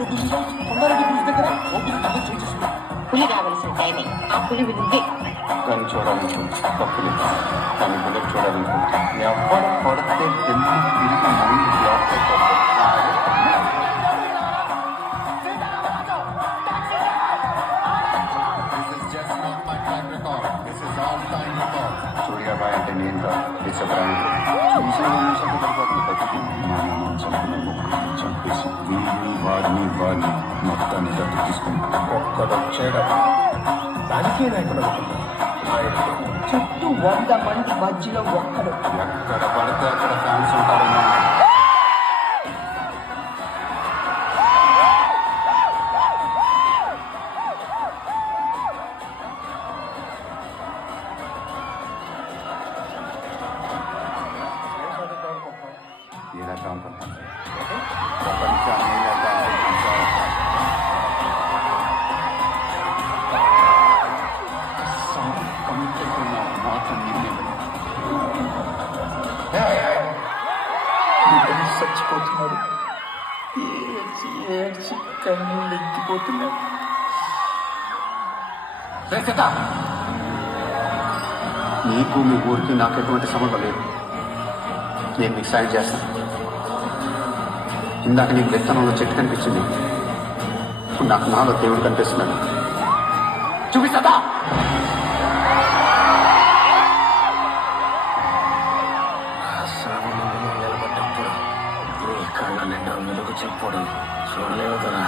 Kondareddy bridge దగ్గర ఓపిక కథ చేసేస్తున్నా. పులి రావాల్సిన టైమే, ఆ పులి ఉంది. కానీ చూడాలనుకుంటే తప్పులేదు, కానీ బుల్లెట్ చూడాలనుకుంటే ఎవరు కొడితే ఢిల్లీ తిరిగి మైండ్ బ్లాక్ అయిపోతుంది. సూర్యాబాయ్ అంటే నేను కాదు, డిసప్రాయం చంపేసి వీడిని వాడిని మొత్తాన్ని దత్తు తీసుకుంటాం. ఒక్కడొచ్చాడు, దానికే నాయకుడు చుట్టూ 100 మంది మధ్యలో ఒక్కడు. ఎక్కడ పడితే అక్కడ ఫ్యాన్స్ ఉంటారన్నా. ఇలా కాంపౌండ్ ప్రపంచాన్ని ఇలా కాంపౌండ్ చచ్చిపోతున్నాడు. ఏడ్చి ఏడ్చి కన్నీళ్ళు ఎత్తిపోతున్నాడు. నీకు మీ ఊరికి నాకు ఎటువంటి సంబంధం లేదు. నేను మీకు సాయం చేస్తాను. ఇందాక నీకు విత్తనంలో చెట్టు కనిపించింది, ఇప్పుడు నాకు నాలో దేవుడు కనిపిస్తున్నాడు. చూపిస్తా. నిలబడ్డప్పుడు నీ కళ్ళ నిండా వెలుగు చెప్పడం చూడలేవు కదా.